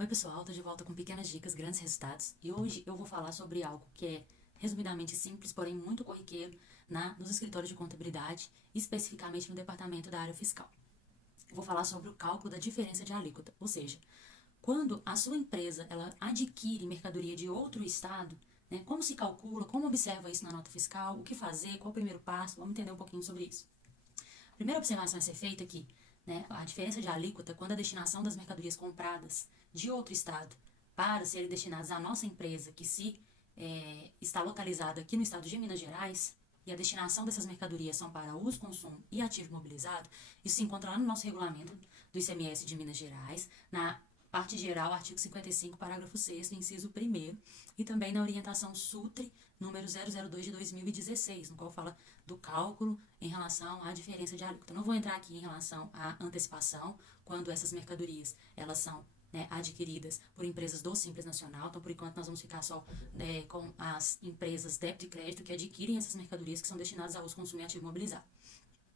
Oi pessoal, tô de volta com pequenas dicas, grandes resultados e hoje eu vou falar sobre algo que é resumidamente simples, porém muito corriqueiro nos escritórios de contabilidade, especificamente no departamento da área fiscal. Eu vou falar sobre o cálculo da diferença de alíquota, ou seja, quando a sua empresa ela adquire mercadoria de outro estado, né, como se calcula, como observa isso na nota fiscal, o que fazer, qual o primeiro passo, vamos entender um pouquinho sobre isso. A primeira observação a ser feita aqui, né, a diferença de alíquota quando a destinação das mercadorias compradas de outro estado para serem destinadas à nossa empresa, que está localizada aqui no estado de Minas Gerais, e a destinação dessas mercadorias são para uso, consumo e ativo imobilizado, isso se encontra lá no nosso regulamento do ICMS de Minas Gerais, na parte geral, artigo 55, parágrafo 6º, inciso 1º, e também na orientação SUTRE, número 002 de 2016, no qual fala do cálculo em relação à diferença de alíquota. Não vou entrar aqui em relação à antecipação, quando essas mercadorias, elas são adquiridas por empresas do Simples Nacional. Então, por enquanto, nós vamos ficar só com as empresas débito e crédito que adquirem essas mercadorias que são destinadas ao uso, consumo e ativo imobilizado.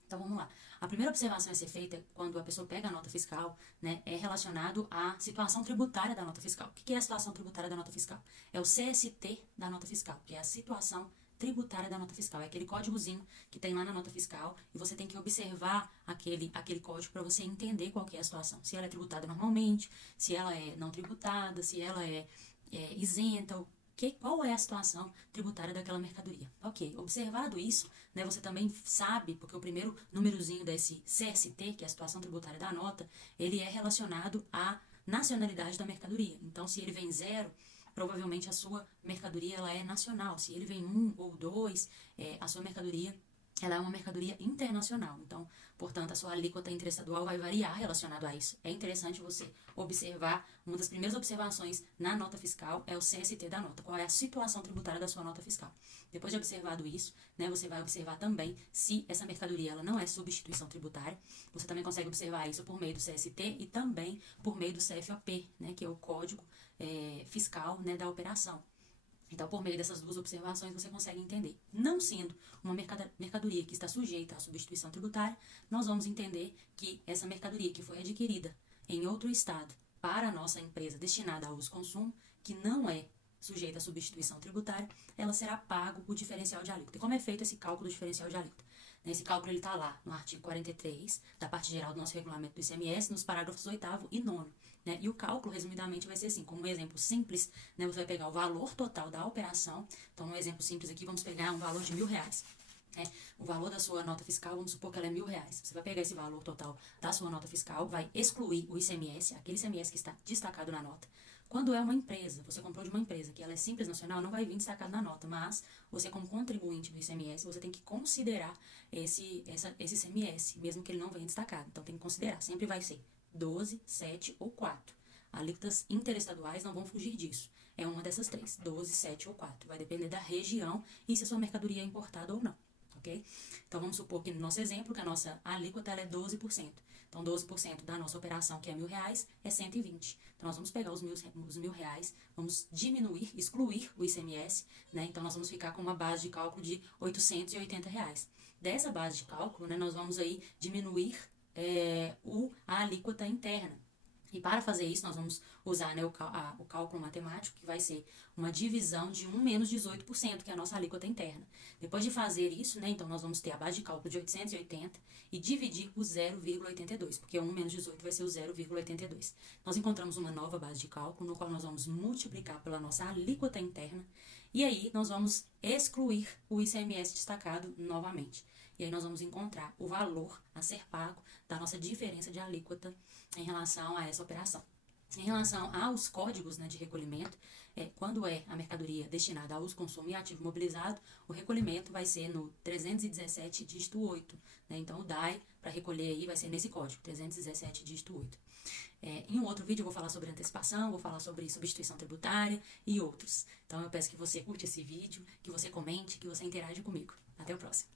Então, vamos lá. A primeira observação a ser feita quando a pessoa pega a nota fiscal, né, é relacionado à situação tributária da nota fiscal. O que é a situação tributária da nota fiscal? É o CST da nota fiscal, que é a situação tributária da nota fiscal. É aquele códigozinho que tem lá na nota fiscal e você tem que observar aquele código para você entender qual que é a situação. Se ela é tributada normalmente, se ela é não tributada, se ela é isenta, qual é a situação tributária daquela mercadoria. Ok, observado isso, né, você também sabe, porque o primeiro númerozinho desse CST, que é a situação tributária da nota, ele é relacionado à nacionalidade da mercadoria. Então, se ele vem 0, provavelmente a sua mercadoria ela é nacional. Se ele vem 1 ou 2, a sua mercadoria ela é uma mercadoria internacional. Então, portanto, a sua alíquota interestadual vai variar relacionado a isso. É interessante você observar, uma das primeiras observações na nota fiscal é o CST da nota, qual é a situação tributária da sua nota fiscal. Depois de observado isso, né, você vai observar também se essa mercadoria ela não é substituição tributária. Você também consegue observar isso por meio do CST e também por meio do CFOP, né, que é o Código Fiscal, né, da operação. Então, por meio dessas duas observações, você consegue entender. Não sendo uma mercadoria que está sujeita à substituição tributária, nós vamos entender que essa mercadoria que foi adquirida em outro estado para a nossa empresa destinada ao uso e consumo, que não é sujeita à substituição tributária, ela será pago o diferencial de alíquota. E como é feito esse cálculo do diferencial de alíquota? Esse cálculo está lá no artigo 43 da parte geral do nosso regulamento do ICMS, nos parágrafos 8º e 9º. Né? E o cálculo, resumidamente, vai ser assim, como um exemplo simples, né, você vai pegar o valor total da operação. Então, no exemplo simples aqui, vamos pegar um valor de R$1.000. O valor da sua nota fiscal, vamos supor que ela é R$1.000. Você vai pegar esse valor total da sua nota fiscal, vai excluir o ICMS, aquele ICMS que está destacado na nota. Quando é uma empresa, você comprou de uma empresa que ela é Simples Nacional, não vai vir destacado na nota, mas você como contribuinte do ICMS, você tem que considerar esse ICMS, mesmo que ele não venha destacado. Então tem que considerar, sempre vai ser 12, 7 ou 4. Alíquotas interestaduais não vão fugir disso. É uma dessas três, 12, 7 ou 4. Vai depender da região e se a sua mercadoria é importada ou não. Okay? Então, vamos supor que no nosso exemplo, que a nossa alíquota ela é 12%. Então, 12% da nossa operação, que é R$1.000, é 120. Então, nós vamos pegar os R$1.000, vamos diminuir, excluir o ICMS, né? Então, nós vamos ficar com uma base de cálculo de R$880. Dessa base de cálculo, né, nós vamos aí diminuir a alíquota interna. E para fazer isso, nós vamos usar, né, o cálculo matemático, que vai ser uma divisão de 1 menos 18%, que é a nossa alíquota interna. Depois de fazer isso, né, então nós vamos ter a base de cálculo de 880 e dividir por 0,82, porque 1 menos 18 vai ser o 0,82. Nós encontramos uma nova base de cálculo, no qual nós vamos multiplicar pela nossa alíquota interna, e aí nós vamos excluir o ICMS destacado novamente. E aí nós vamos encontrar o valor a ser pago da nossa diferença de alíquota em relação a essa operação. Em relação aos códigos, né, de recolhimento, quando é a mercadoria destinada ao uso, consumo e ativo imobilizado, o recolhimento vai ser no 317, dígito 8. Né? Então, o DAI para recolher aí vai ser nesse código, 317, dígito 8. Em um outro vídeo eu vou falar sobre antecipação, vou falar sobre substituição tributária e outros. Então, eu peço que você curte esse vídeo, que você comente, que você interaja comigo. Até o próximo.